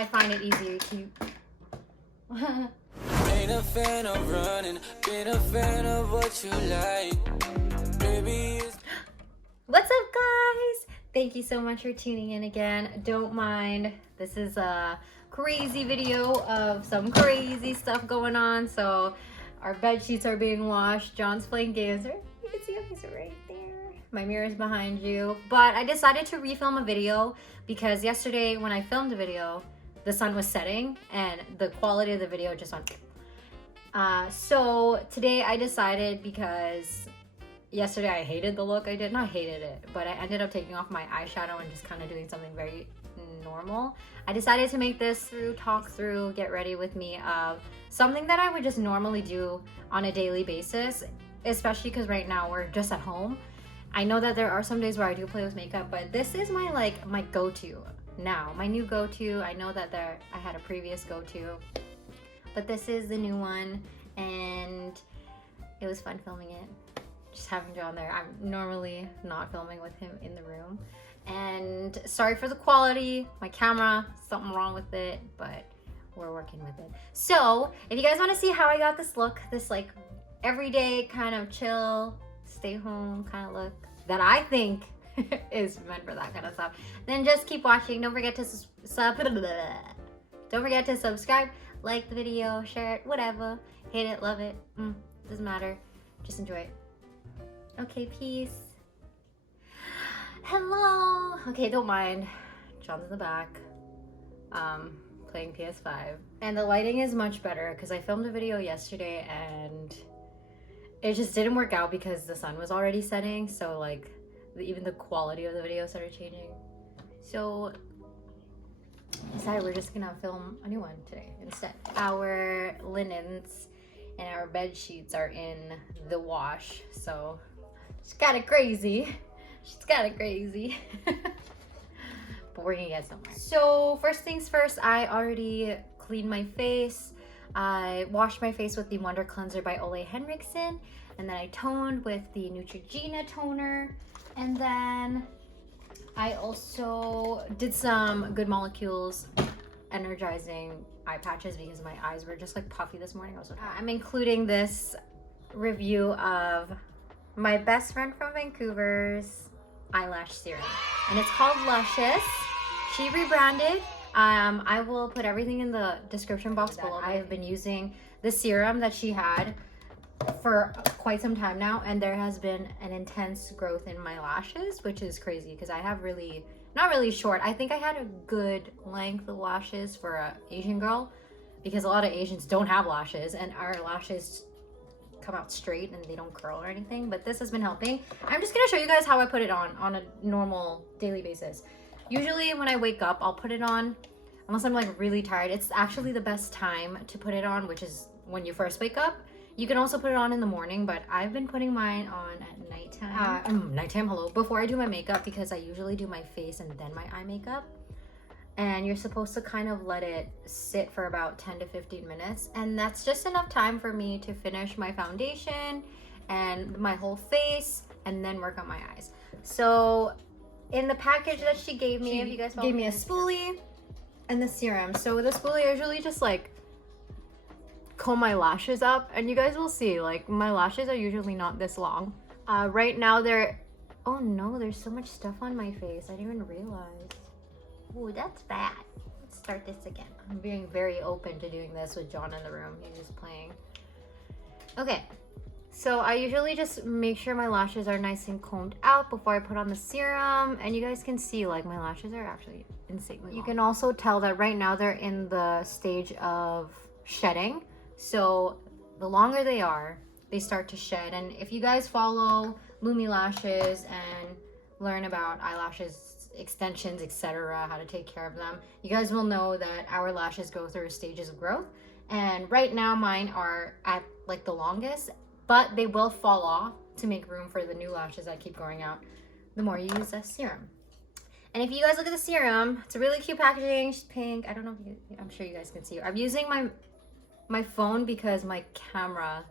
I find it easier to Ain't a fan of running, been a fan of what you like. Baby, it's What's up, guys? Thank you so much for tuning in again. Don't mind, this is a crazy video of some crazy stuff going on. So our bed sheets are being washed. John's playing games. You can see him, he's right there. My mirror is behind you. But I decided to refilm a video because yesterday when I filmed the video, the sun was setting and the quality of the video just went. So today I decided, because yesterday I hated the look I did. Not hated it, but I ended up taking off my eyeshadow and just kind of doing something very normal. I decided to make this talk through, get ready with me of something that I would just normally do on a daily basis, especially because right now we're just at home. I know that there are some days where I do play with makeup, but this is my my go-to now, my new go-to. I know that I had a previous go-to, but this is the new one, and it was fun filming it. Just having John there. I'm normally not filming with him in the room. And sorry for the quality, my camera, something wrong with it, but we're working with it. So if you guys want to see how I got this look, this like everyday kind of chill, stay home kind of look that I think is meant for that kind of stuff, then just keep watching. Don't forget to subscribe, like the video, share it, whatever. Hate it, love it, doesn't matter. Just enjoy it. Okay, peace. Hello. Okay, don't mind. John's in the back, playing PS5. And the lighting is much better because I filmed a video yesterday and it just didn't work out because the sun was already setting. So like even the quality of the video started changing. So I decided we're just gonna film a new one today instead. Our linens and our bed sheets are in the wash, so she's got it crazy. She's got it crazy. But we're gonna get somewhere. So first things first, I already cleaned my face. I washed my face with the Wonder Cleanser by Ole Henriksen, and then I toned with the Neutrogena toner, and then I also did some Good Molecules energizing eye patches because my eyes were just like puffy this morning. I'm including this review of my best friend from Vancouver's eyelash serum, and it's called Luscious. She rebranded. I will put everything in the description box below. I have been using the serum that she had for quite some time now, and there has been an intense growth in my lashes, which is crazy because I have not really short. I think I had a good length of lashes for an Asian girl, because a lot of Asians don't have lashes and our lashes come out straight and they don't curl or anything, but this has been helping. I'm just gonna show you guys how I put it on a normal daily basis. Usually when I wake up, I'll put it on, unless I'm like really tired. It's actually the best time to put it on, which is when you first wake up. You can also put it on in the morning, but I've been putting mine on at nighttime. Before I do my makeup, because I usually do my face and then my eye makeup. And you're supposed to kind of let it sit for about 10 to 15 minutes. And that's just enough time for me to finish my foundation and my whole face and then work on my eyes. So in the package that she gave me, gave me a spoolie and the serum. So with the spoolie, I usually just like comb my lashes up, and you guys will see like my lashes are usually not this long. Right now oh no, there's so much stuff on my face. I didn't even realize. Oh, that's bad. Let's start this again. I'm being very open to doing this with John in the room. He's just playing. Okay, so I usually just make sure my lashes are nice and combed out before I put on the serum, and you guys can see like my lashes are actually insanely long. You can also tell that right now they're in the stage of shedding. So the longer they are, they start to shed. And if you guys follow Lumi Lashes and learn about eyelashes, extensions, etc., how to take care of them, you guys will know that our lashes go through stages of growth. And right now mine are at like the longest, but they will fall off to make room for the new lashes that keep growing out the more you use that serum. And if you guys look at the serum, it's a really cute packaging. She's pink. I don't know if I'm sure you guys can see it. I'm using my phone because my camera,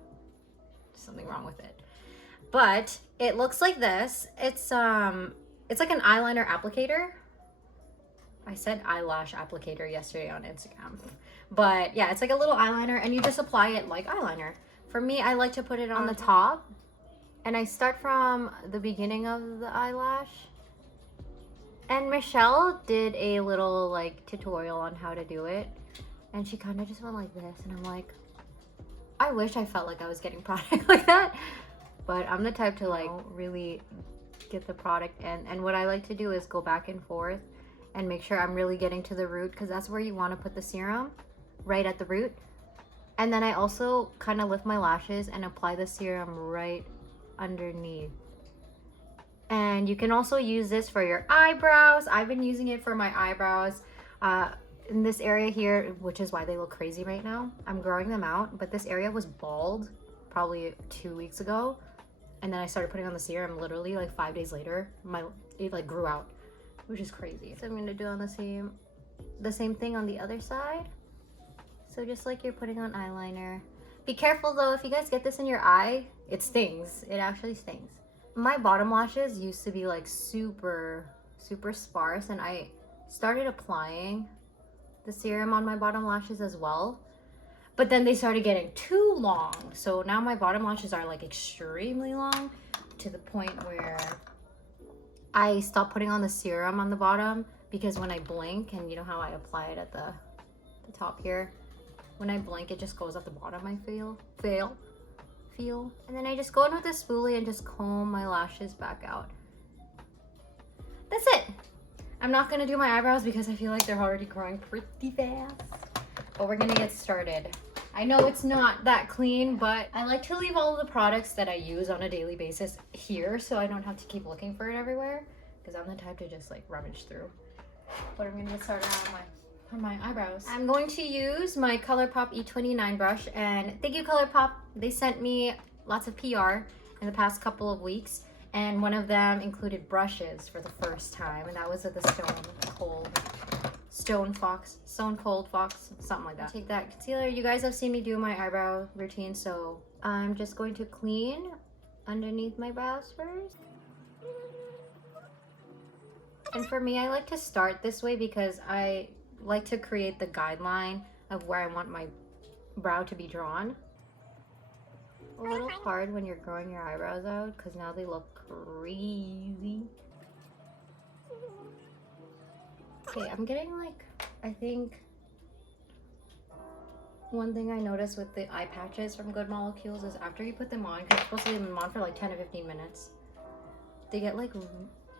something wrong with it. But it looks like this. It's like an eyeliner applicator. I said eyelash applicator yesterday on Instagram. But yeah, it's like a little eyeliner and you just apply it like eyeliner. For me, I like to put it on the top. And I start from the beginning of the eyelash. And Michelle did a little like tutorial on how to do it. And she kind of just went like this. And I'm like, I wish I felt like I was getting product like that. But I'm the type to like really get the product in. And what I like to do is go back and forth and make sure I'm really getting to the root, because that's where you want to put the serum, right at the root. And then I also kind of lift my lashes and apply the serum right underneath. And you can also use this for your eyebrows. I've been using it for my eyebrows in this area here, which is why they look crazy right now. I'm growing them out, but this area was bald probably 2 weeks ago. And then I started putting on the serum literally like 5 days later. It like grew out, which is crazy. So I'm gonna do on the same thing on the other side. So just like you're putting on eyeliner. Be careful though, if you guys get this in your eye, it stings. It actually stings. My bottom lashes used to be like super sparse, and I started applying the serum on my bottom lashes as well. But then they started getting too long. So now my bottom lashes are like extremely long, to the point where I stopped putting on the serum on the bottom, because when I blink, and you know how I apply it at the top here, when I blink it just goes at the bottom, I feel. And then I just go in with a spoolie and just comb my lashes back out. That's it. I'm not gonna do my eyebrows because I feel like they're already growing pretty fast. But we're gonna get started. I know it's not that clean, but I like to leave all of the products that I use on a daily basis here, so I don't have to keep looking for it everywhere, because I'm the type to just like rummage through. But I'm gonna get started on my eyebrows. I'm going to use my ColourPop E29 brush, and thank you ColourPop. They sent me lots of PR in the past couple of weeks, and one of them included brushes for the first time, and that was at the Stone Cold Fox, something like that. Take that concealer. You guys have seen me do my eyebrow routine, so I'm just going to clean underneath my brows first. And for me, I like to start this way because I like to create the guideline of where I want my brow to be drawn. A little hard when you're growing your eyebrows out because now they look crazy. Okay, I'm getting like, I think one thing I noticed with the eye patches from Good Molecules is after you put them on, because you're supposed to leave them on for like 10 to 15 minutes, they get like,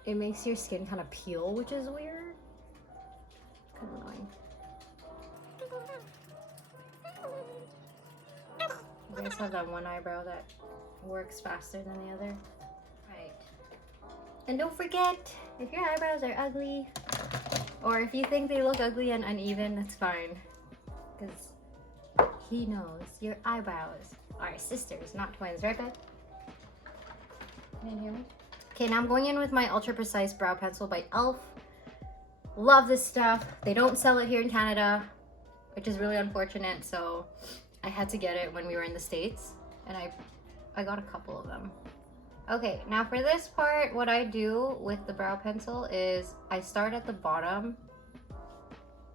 it makes your skin kind of peel, which is weird. Kind of annoying. You guys have that one eyebrow that works faster than the other. Right. And don't forget, if your eyebrows are ugly, or if you think they look ugly and uneven, that's fine. Because he knows your eyebrows are sisters, not twins, right, babe? Can you hear me? Okay, now I'm going in with my Ultra Precise Brow Pencil by e.l.f. Love this stuff. They don't sell it here in Canada, which is really unfortunate, so I had to get it when we were in the States, and I got a couple of them. Okay, now for this part, what I do with the brow pencil is I start at the bottom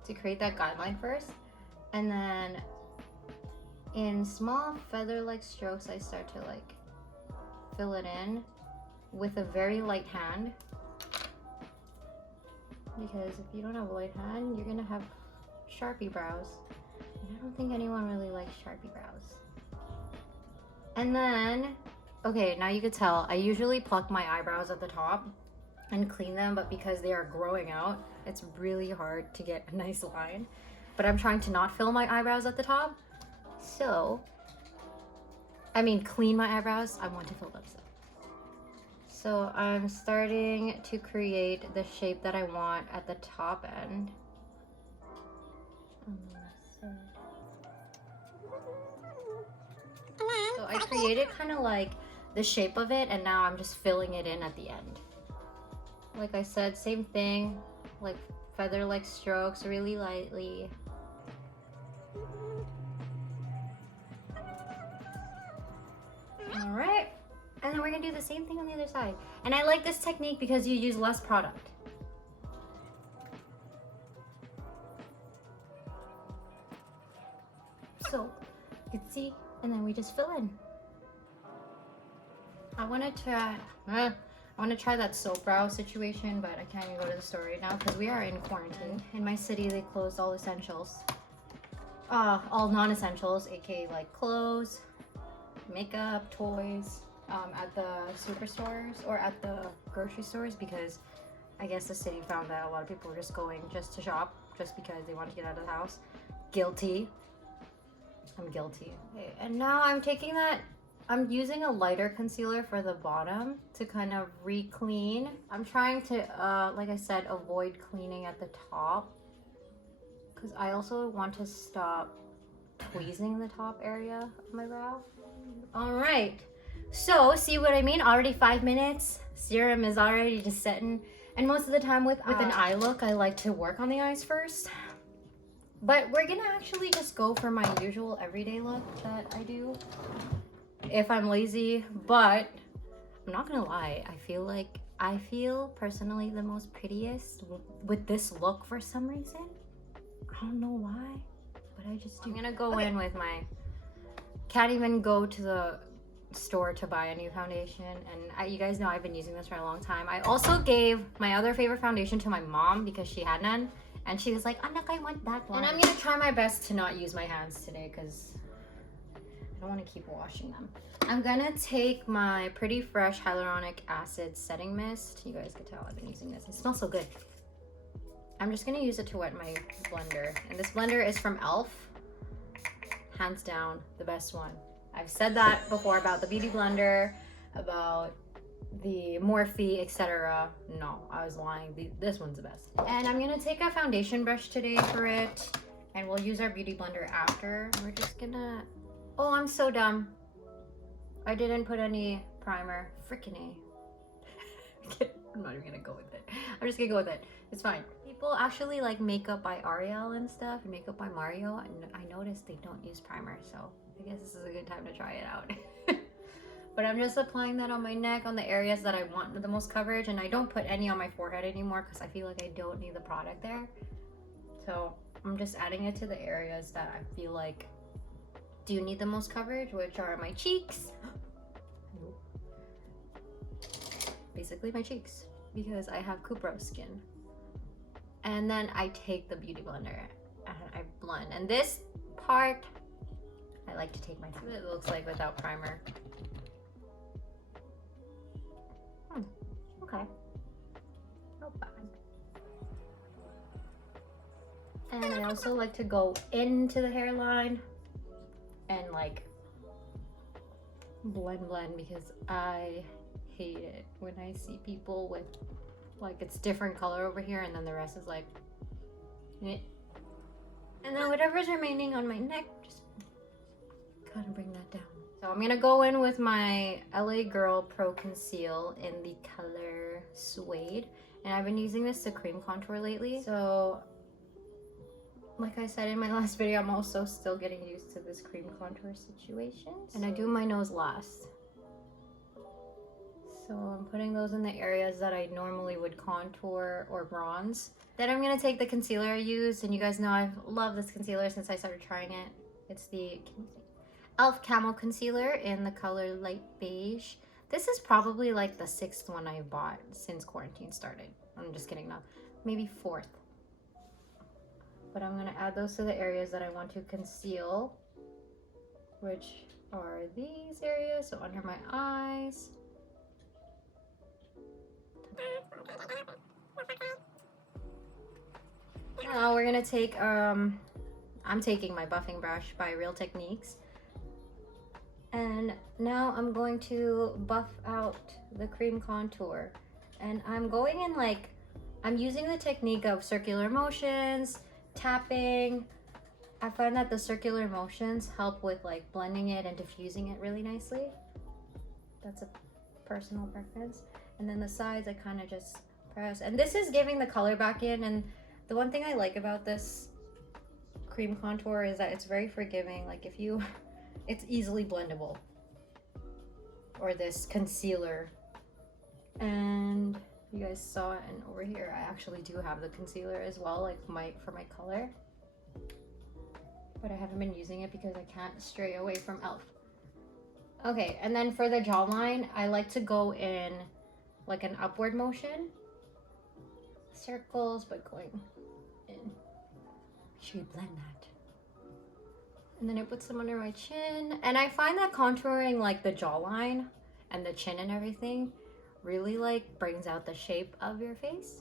to create that guideline first, and then in small feather-like strokes, I start to like fill it in with a very light hand. Because if you don't have a light hand, you're gonna have Sharpie brows. And I don't think anyone really likes Sharpie brows. And then, okay, now you could tell, I usually pluck my eyebrows at the top and clean them, but because they are growing out, it's really hard to get a nice line. But I'm trying to not fill my eyebrows at the top. So, I mean clean my eyebrows, I want to fill them so. So I'm starting to create the shape that I want at the top end. So I created kind of like the shape of it, and now I'm just filling it in at the end. Like I said, same thing, like feather-like strokes, really lightly. All right. And then we're gonna do the same thing on the other side. And I like this technique because you use less product. So you can see, and then we just fill in. I want to try that soap brow situation, but I can't even go to the store right now because we are in quarantine. In my city, they closed all essentials. All non-essentials, aka like clothes, makeup, toys, at the superstores or at the grocery stores, because I guess the city found that a lot of people were just going just to shop just because they wanted to get out of the house. Guilty. I'm guilty. Okay, and now I'm using a lighter concealer for the bottom to kind of re-clean. I'm trying to, like I said, avoid cleaning at the top, because I also want to stop tweezing the top area of my brow. All right, so see what I mean? Already 5 minutes. Serum is already just setting. And most of the time with an eye look, I like to work on the eyes first. But we're gonna actually just go for my usual everyday look that I do if I'm lazy. But I'm not gonna lie, I feel personally the most prettiest with this look for some reason. I don't know why, but I just do. I'm gonna go in with my, can't even go to the store to buy a new foundation, and you guys know I've been using this for a long time. I also gave my other favorite foundation to my mom because she had none, and she was like, Anak, I want that one. And I'm gonna try my best to not use my hands today because I don't want to keep washing them. I'm gonna take my Pretty Fresh Hyaluronic Acid Setting Mist. You guys can tell I've been using this. It smells so good. I'm just gonna use it to wet my blender, and this blender is from e.l.f. Hands down, the best one. I've said that before about the beauty blender, about the Morphe, etc. No, I was lying. This one's the best. And I'm gonna take a foundation brush today for it, and we'll use our beauty blender after. We're just gonna, oh, I'm so dumb. I didn't put any primer. Frickin' A. I'm not even gonna go with it. I'm just gonna go with it. It's fine. People actually like Makeup by Ariel and stuff, and Makeup by Mario, and I noticed they don't use primer, so I guess this is a good time to try it out. But I'm just applying that on my neck, on the areas that I want the most coverage, and I don't put any on my forehead anymore because I feel like I don't need the product there. So I'm just adding it to the areas that I feel like do need the most coverage, which are my cheeks. Basically my cheeks, because I have Cupro skin. And then I take the beauty blender and I blend. And this part, I like to take my time. It looks like without primer. Okay. Not bad. And I also like to go into the hairline and like blend because I hate it when I see people with like it's different color over here and then the rest is like eh. And then whatever's remaining on my neck, just kind of bring that down. So I'm gonna go in with my LA Girl Pro Conceal in the color Suede, and I've been using this to cream contour lately. So like I said in my last video, I'm also still getting used to this cream contour situation. And I do my nose last. So I'm putting those in the areas that I normally would contour or bronze. Then I'm gonna take the concealer I used, and you guys know I've loved this concealer since I started trying it. It's the e.l.f. Camo Concealer in the color Light Beige. This is probably like the 6th one I bought since quarantine started. I'm just kidding, no, maybe 4th. But I'm gonna add those to the areas that I want to conceal, which are these areas, so under my eyes. Now we're gonna take, I'm taking my buffing brush by Real Techniques. And now I'm going to buff out the cream contour. And I'm going in like, I'm using the technique of circular motions, tapping. I find that the circular motions help with like blending it and diffusing it really nicely. That's a personal preference. And then the sides I kind of just press. And this is giving the color back in. And the one thing I like about this cream contour is that it's very forgiving. Like if you, it's easily blendable. Or this concealer. And you guys saw it, and over here I actually do have the concealer as well, like for my color. but I haven't been using it because I can't stray away from e.l.f. Okay, and then for the jawline, I like to go in like an upward motion. Circles, but going in. Should we blend that? And then I put some under my chin. And I find that contouring like the jawline and the chin and everything really like brings out the shape of your face.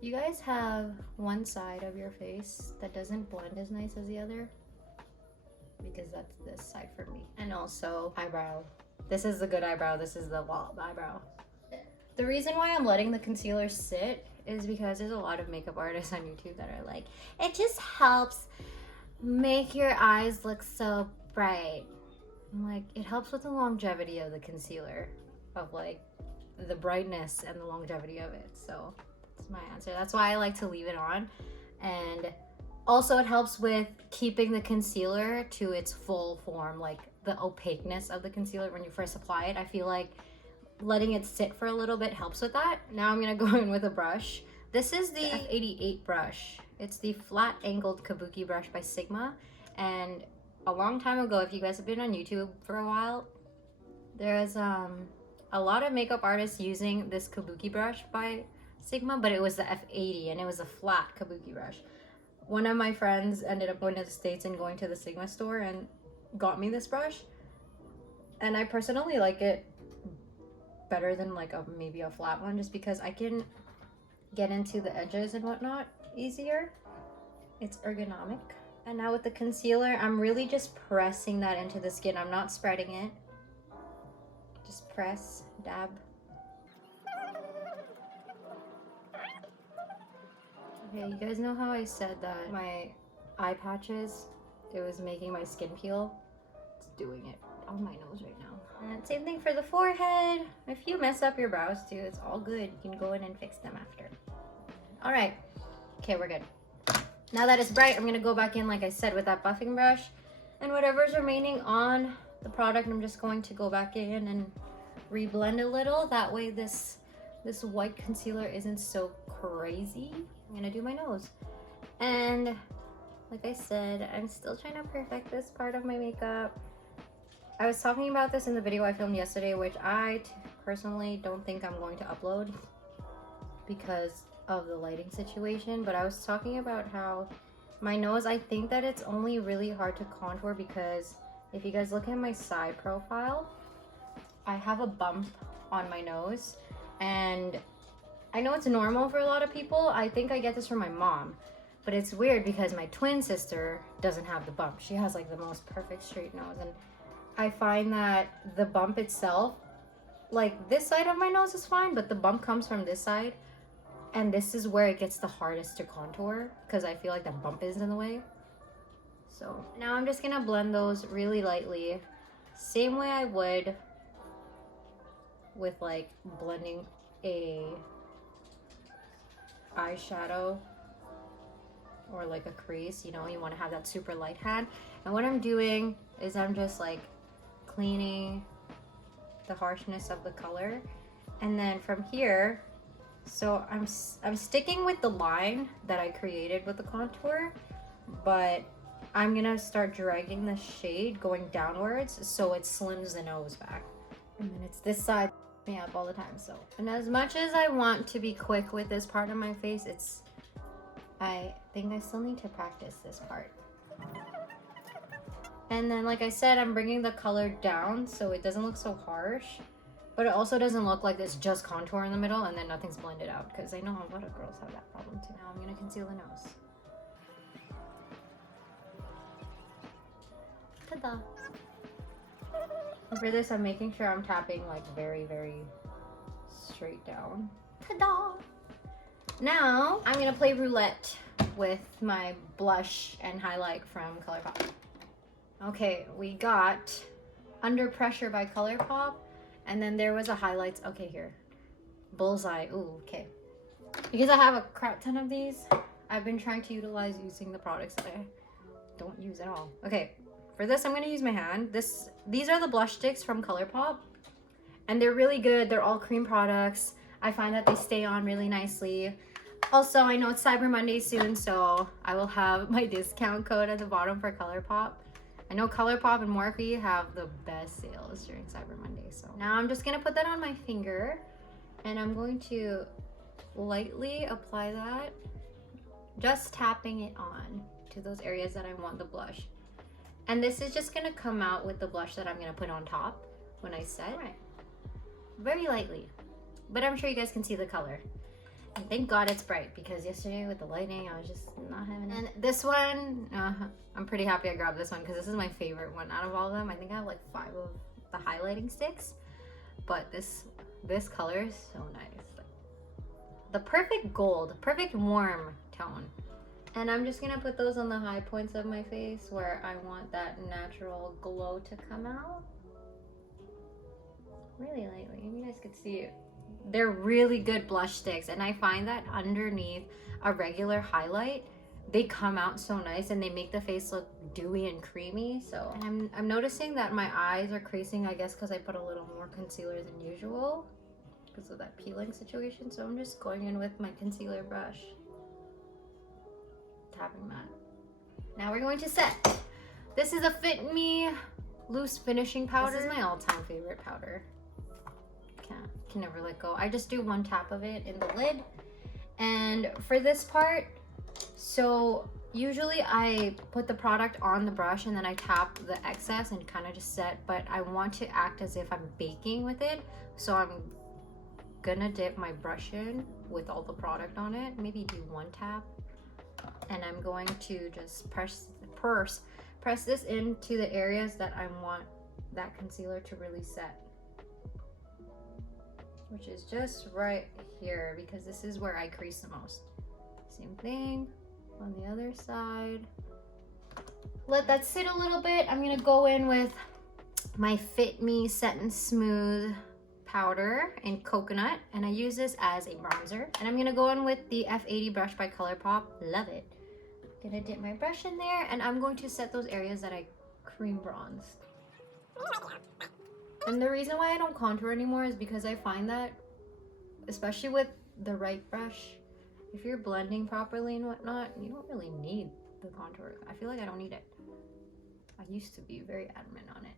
You guys have one side of your face that doesn't blend as nice as the other? Because that's this side for me. And also eyebrow. This is the good eyebrow, this is the wall eyebrow. The reason why I'm letting the concealer sit is because there's a lot of makeup artists on YouTube that are like, it just helps make your eyes look so bright. I'm like, it helps with the longevity of the concealer, of like the brightness and the longevity of it. So that's my answer. That's why I like to leave it on. And also it helps with keeping the concealer to its full form, like the opaqueness of the concealer when you first apply it. I feel like letting it sit for a little bit helps with that. Now I'm gonna go in with a brush. This is the F88 brush. It's the flat angled kabuki brush by Sigma. And a long time ago, if you guys have been on YouTube for a while, there's a lot of makeup artists using this kabuki brush by Sigma, but it was the F80 and it was a flat kabuki brush. One of my friends ended up going to the States and going to the Sigma store and got me this brush. And I personally like it better than like maybe a flat one, just because I can get into the edges and whatnot easier. It's ergonomic. And now with the concealer, I'm really just pressing that into the skin. I'm not spreading it. Just press, dab. Okay, you guys know how I said that my eye patches, it was making my skin peel? It's doing it on my nose right now. And same thing for the forehead. If you mess up your brows too, it's all good. You can go in and fix them after. All right, okay, we're good. Now that it's bright, I'm gonna go back in, like I said, with that buffing brush. And whatever's remaining on the product, I'm just going to go back in and reblend a little. That way this white concealer isn't so crazy. I'm gonna do my nose. And like I said, I'm still trying to perfect this part of my makeup. I was talking about this in the video I filmed yesterday, which I personally don't think I'm going to upload because of the lighting situation, but I was talking about how my nose, I think that it's only really hard to contour because if you guys look at my side profile, I have a bump on my nose, and I know it's normal for a lot of people. I think I get this from my mom, but it's weird because my twin sister doesn't have the bump. She has like the most perfect straight nose, and I find that the bump itself, like this side of my nose is fine, but the bump comes from this side, and this is where it gets the hardest to contour because I feel like that bump is in the way. So now I'm just gonna blend those really lightly, same way I would with like blending a eyeshadow or like a crease. You know, you want to have that super light hand. And what I'm doing is I'm just like cleaning the harshness of the color, and then from here, so I'm sticking with the line that I created with the contour, but I'm gonna start dragging the shade going downwards so it slims the nose back. And then it's this side me up all the time. So, and as much as I want to be quick with this part of my face, I think I still need to practice this part. And then like I said, I'm bringing the color down so it doesn't look so harsh, but it also doesn't look like it's just contour in the middle and then nothing's blended out, because I know a lot of girls have that problem too. Now I'm gonna conceal the nose. Ta-da! And for this, I'm making sure I'm tapping like very, very straight down. Ta-da! Now, I'm gonna play roulette with my blush and highlight from ColourPop. Okay, we got Under Pressure by ColourPop, and then there was a highlights, okay, here. Bullseye, ooh, okay. Because I have a crap ton of these, I've been trying to utilize using the products that I don't use at all. Okay. For this, I'm gonna use my hand. These are the blush sticks from ColourPop, and they're really good. They're all cream products. I find that they stay on really nicely. Also, I know it's Cyber Monday soon, so I will have my discount code at the bottom for ColourPop. I know ColourPop and Morphe have the best sales during Cyber Monday. So now I'm just gonna put that on my finger and I'm going to lightly apply that, just tapping it on to those areas that I want the blush. And this is just gonna come out with the blush that I'm gonna put on top when I set. Right. Very lightly, but I'm sure you guys can see the color. And thank God it's bright, because yesterday with the lighting, I was just not having it. And this one, I'm pretty happy I grabbed this one because this is my favorite one out of all of them. I think I have like 5 of the highlighting sticks, but this color is so nice. Like, the perfect gold, perfect warm tone. And I'm just gonna put those on the high points of my face where I want that natural glow to come out. Really lightly, you guys could see it. They're really good blush sticks, and I find that underneath a regular highlight, they come out so nice and they make the face look dewy and creamy. So I'm noticing that my eyes are creasing, I guess because I put a little more concealer than usual because of that peeling situation. So I'm just going in with my concealer brush, tapping that. Now we're going to set. This is a Fit Me loose finishing powder. This is my all-time favorite powder. Can never let go. I just do 1 tap of it in the lid. And for this part, so usually I put the product on the brush and then I tap the excess and kind of just set, but I want to act as if I'm baking with it. So I'm gonna dip my brush in with all the product on it, maybe do 1 tap. And I'm going to just press this into the areas that I want that concealer to really set, which is just right here, because this is where I crease the most. Same thing on the other side. Let that sit a little bit. I'm gonna go in with my Fit Me Set and Smooth powder in coconut, and I use this as a bronzer. And I'm gonna go in with the F80 brush by ColourPop. Love it. Gonna dip my brush in there, and I'm going to set those areas that I cream bronzed. And the reason why I don't contour anymore is because I find that, especially with the right brush, if you're blending properly and whatnot, you don't really need the contour. I feel like I don't need it. I used to be very adamant on it.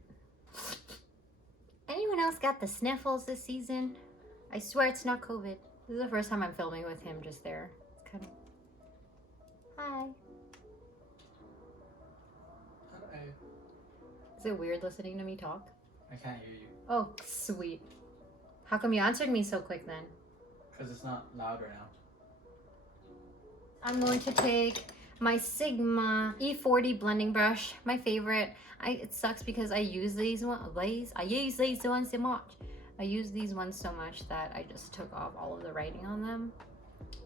Anyone else got the sniffles this season? I swear it's not COVID. This is the first time I'm filming with him just there. It's kind of... Hi. Hi. Is it weird listening to me talk? I can't hear you. Oh, sweet. How come you answered me so quick then? Because it's not loud right now. I'm going to take my Sigma E40 blending brush, my favorite. It sucks because I use these ones so much. I use these ones so much that I just took off all of the writing on them,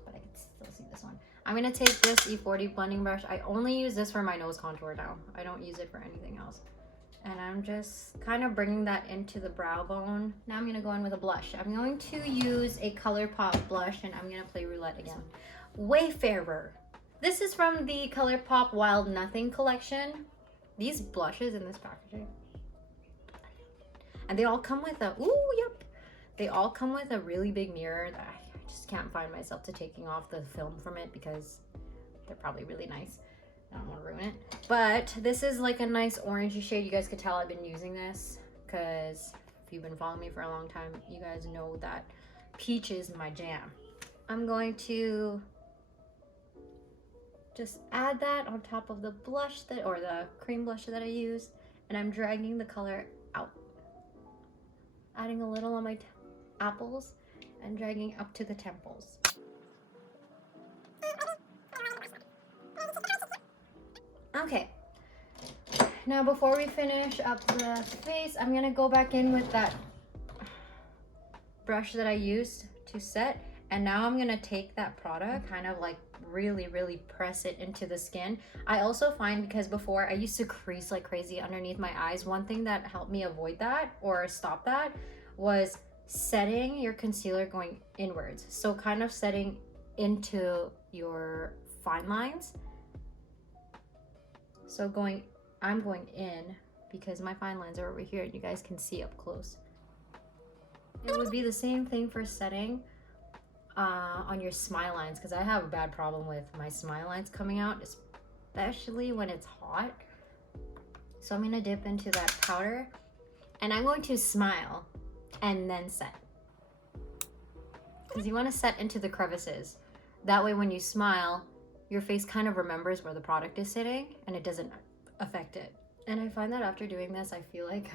but I can still see this one. I'm gonna take this E40 blending brush. I only use this for my nose contour now. I don't use it for anything else. And I'm just kind of bringing that into the brow bone. Now I'm gonna go in with a blush. I'm going to use a ColourPop blush, and I'm gonna play roulette again. Wayferer. This is from the ColourPop Wild Nothing collection. These blushes in this packaging. And they all come with a, they all come with a really big mirror that I just can't find myself to taking off the film from it because they're probably really nice. I don't want to ruin it. But this is like a nice orangey shade. You guys could tell I've been using this because if you've been following me for a long time, you guys know that peach is my jam. I'm going to just add that on top of the blush or the cream blush that I used, and I'm dragging the color out. Adding a little on my apples and dragging up to the temples. Okay, now before we finish up the face, I'm gonna go back in with that brush that I used to set, and now I'm gonna take that product, kind of like really press it into the skin. I also find, because before I used to crease like crazy underneath my eyes, one thing that helped me avoid that or stop that was setting your concealer going inwards. So kind of setting into your fine lines. So I'm going in because my fine lines are over here and you guys can see up close. It would be the same thing for setting on your smile lines, because I have a bad problem with my smile lines coming out, especially when it's hot. So I'm gonna dip into that powder and I'm going to smile and then set. Because you want to set into the crevices. That way when you smile, your face kind of remembers where the product is sitting and it doesn't affect it. And I find that after doing this, I feel like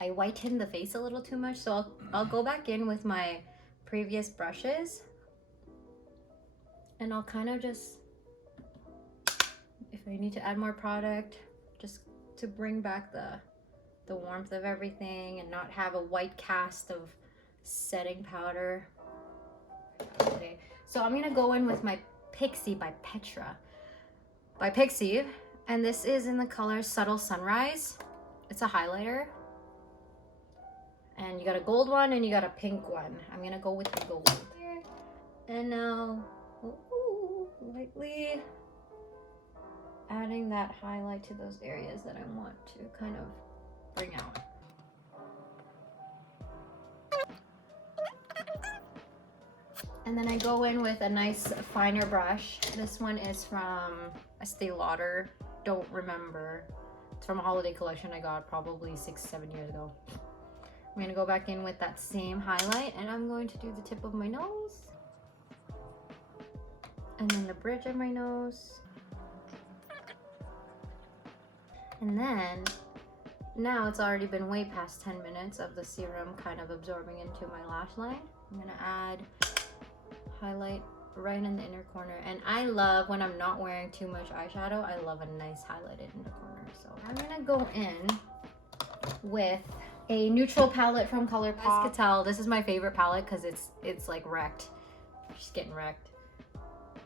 I whiten the face a little too much. So I'll go back in with my previous brushes and I'll kind of just, if I need to add more product, just to bring back the warmth of everything and not have a white cast of setting powder. Okay, so I'm gonna go in with my Pixie by Petra. By Pixie, and this is in the color Subtle Sunrise. It's a highlighter. And you got a gold one and you got a pink one. I'm gonna go with the gold here. And now, lightly adding that highlight to those areas that I want to kind of bring out. And then I go in with a nice finer brush. This one is from Estee Lauder. Don't remember. It's from a holiday collection I got probably 6-7 years ago. I'm gonna go back in with that same highlight and I'm going to do the tip of my nose. And then the bridge of my nose. And then, now it's already been way past 10 minutes of the serum kind of absorbing into my lash line. I'm gonna add highlight right in the inner corner. And I love, when I'm not wearing too much eyeshadow, I love a nice highlighted inner corner. So I'm gonna go in with a neutral palette from ColourPop. You guys could tell, this is my favorite palette because it's like wrecked. She's getting wrecked.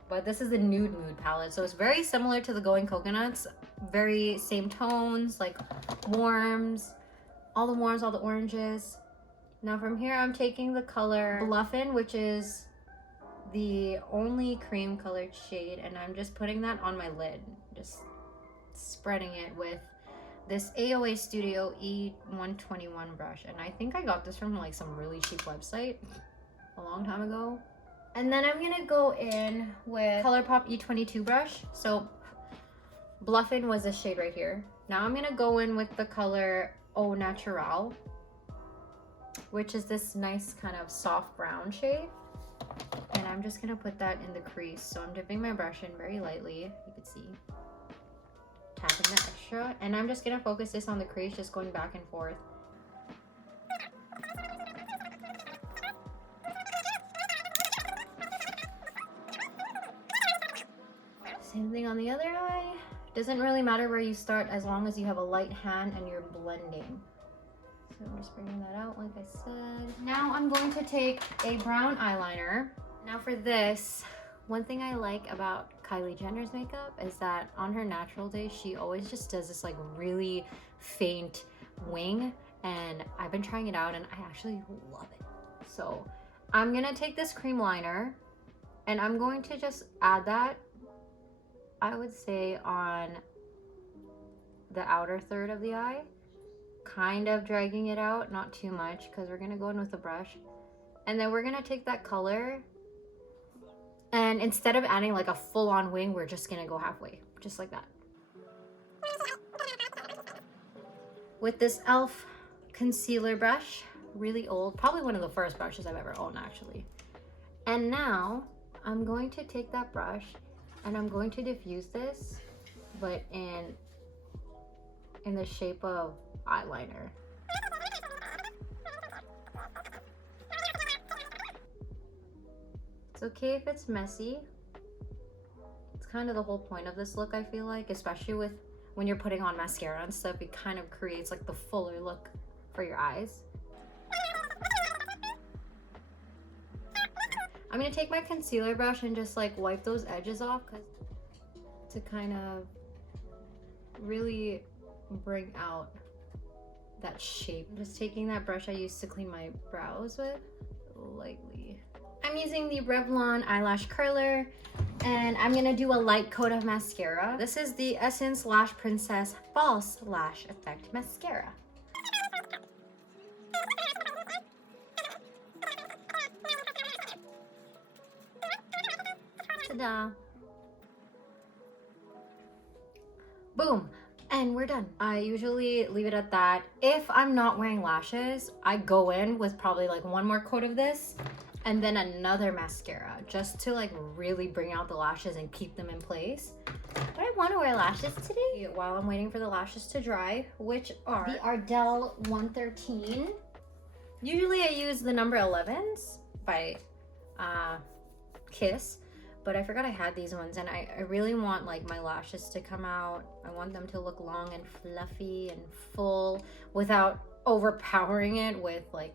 But this is the Nude Mood palette. So it's very similar to the Going Coconuts. Very same tones, like warms, all the warms, all the oranges. Now from here, I'm taking the color Bluffin', which is the only cream colored shade, and I'm just putting that on my lid. Just spreading it with this AOA Studio E121 brush. And I think I got this from like some really cheap website a long time ago. And then I'm gonna go in with ColourPop E22 brush. So Bluffin' was this shade right here. Now I'm gonna go in with the color Au Natural, which is this nice kind of soft brown shade. And I'm just gonna put that in the crease. So I'm dipping my brush in very lightly, you can see. Tapping that extra. And I'm just gonna focus this on the crease, just going back and forth. Same thing on the other eye. Doesn't really matter where you start as long as you have a light hand and you're blending. So I'm just bringing that out like I said. Now I'm going to take a brown eyeliner. Now for this, one thing I like about Kylie Jenner's makeup is that on her natural day, she always just does this like really faint wing. And I've been trying it out and I actually love it. So I'm gonna take this cream liner and I'm going to just add that, I would say, on the outer third of the eye, kind of dragging it out, not too much, because we're gonna go in with a brush. And then we're gonna take that color, and instead of adding like a full-on wing, we're just gonna go halfway, just like that. With this e.l.f. concealer brush, really old, probably one of the first brushes I've ever owned actually. And now I'm going to take that brush and I'm going to diffuse this, but in the shape of eyeliner. It's okay if it's messy. It's kind of the whole point of this look, I feel like, especially with when you're putting on mascara and stuff, it kind of creates like the fuller look for your eyes. I'm gonna take my concealer brush and just like wipe those edges off to kind of really bring out that shape. I'm just taking that brush I used to clean my brows with lightly. I'm using the Revlon eyelash curler and I'm gonna do a light coat of mascara. This is the Essence Lash Princess False Lash Effect Mascara. Ta-da! Boom! And we're done. I usually leave it at that. If I'm not wearing lashes, I go in with probably like one more coat of this and then another mascara just to like really bring out the lashes and keep them in place. But I want to wear lashes today while I'm waiting for the lashes to dry, which are the Ardell 113. Usually I use the number 11s by Kiss, but I forgot I had these ones, and I really want like my lashes to come out. I want them to look long and fluffy and full without overpowering it with like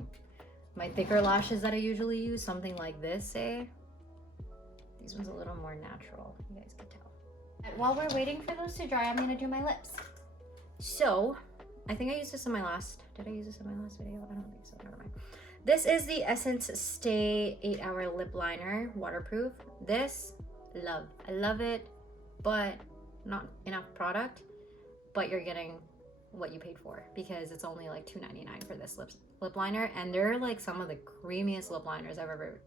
my thicker lashes that I usually use, something like this, say. These ones a little more natural, you guys can tell. And while we're waiting for those to dry, I'm gonna do my lips. So, I think I used this in my last, did I use this in my last video? I don't think so, never mind. This is the Essence Stay 8-Hour Lip Liner, waterproof. This, love. I love it, but not enough product, but you're getting what you paid for because it's only like $2.99 for this lip liner, and they're like some of the creamiest lip liners I've ever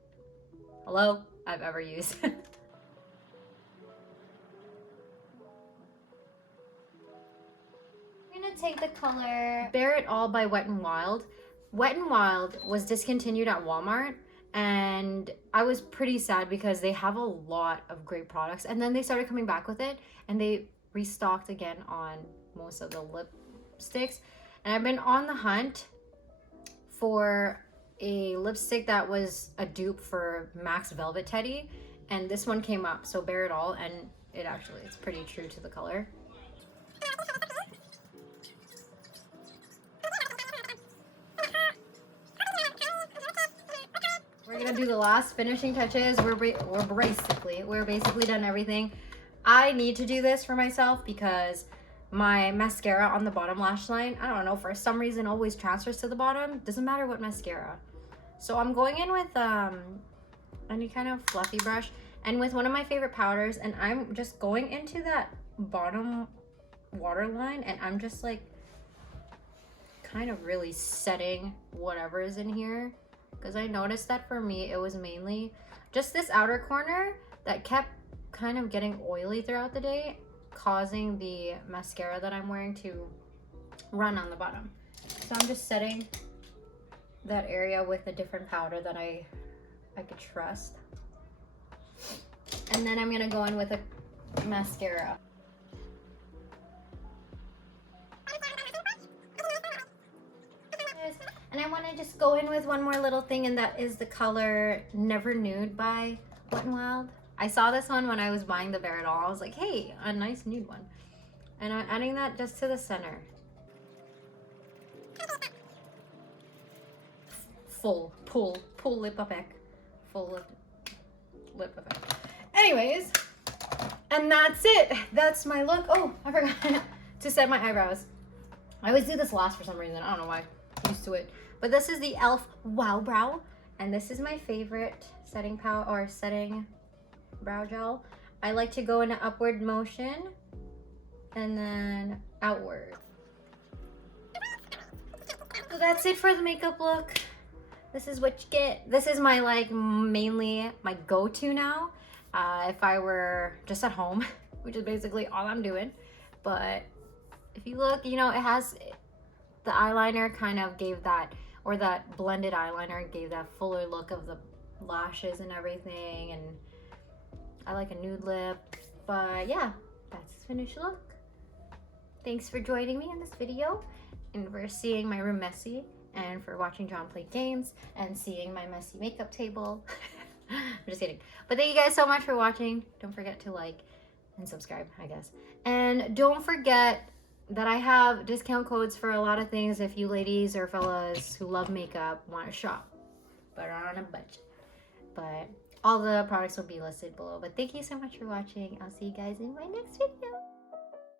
used. I'm gonna take the color Bare It All by Wet n Wild. Wet n Wild was discontinued at Walmart, and I was pretty sad because they have a lot of great products, and then they started coming back with it and they restocked again on most of the lipsticks, and I've been on the hunt for a lipstick that was a dupe for Max Velvet Teddy, and this one came up, so Bare It All, and it's pretty true to the color. We're gonna do the last finishing touches. We're basically done everything. I need to do this for myself because my mascara on the bottom lash line, I don't know, for some reason always transfers to the bottom. Doesn't matter what mascara. So I'm going in with any kind of fluffy brush and with one of my favorite powders, and I'm just going into that bottom waterline, and I'm just like kind of really setting whatever is in here, because I noticed that for me it was mainly just this outer corner that kept kind of getting oily throughout the day, causing the mascara that I'm wearing to run on the bottom. So I'm just setting that area with a different powder that I could trust. And then I'm gonna go in with a mascara. And I want to just go in with one more little thing, and that is the color Never Nude by Wet n Wild. I saw this one when I was buying the Bare It All. I was like, hey, a nice nude one. And I'm adding that just to the center. Full lip effect. Full lip effect. Anyways, and that's it. That's my look. Oh, I forgot to set my eyebrows. I always do this last for some reason. I don't know why. I'm used to it. But this is the e.l.f. Wow Brow, and this is my favorite setting powder or setting brow gel. I like to go in an upward motion and then outward. So that's it for the makeup look. This is what you get. This is my like mainly my go-to now. If I were just at home, which is basically all I'm doing. But if you look, you know, it has the eyeliner kind of gave that, or that blended eyeliner gave that fuller look of the lashes and everything, and I like a nude lip. But yeah, that's the finished look. Thanks for joining me in this video, and for seeing my room messy, and for watching John play games, and seeing my messy makeup table. I'm just kidding. But thank you guys so much for watching. Don't forget to like and subscribe, I guess. And don't forget that I have discount codes for a lot of things if you ladies or fellas who love makeup want to shop, but are on a budget. But all the products will be listed below. But thank you so much for watching. I'll see you guys in my next video.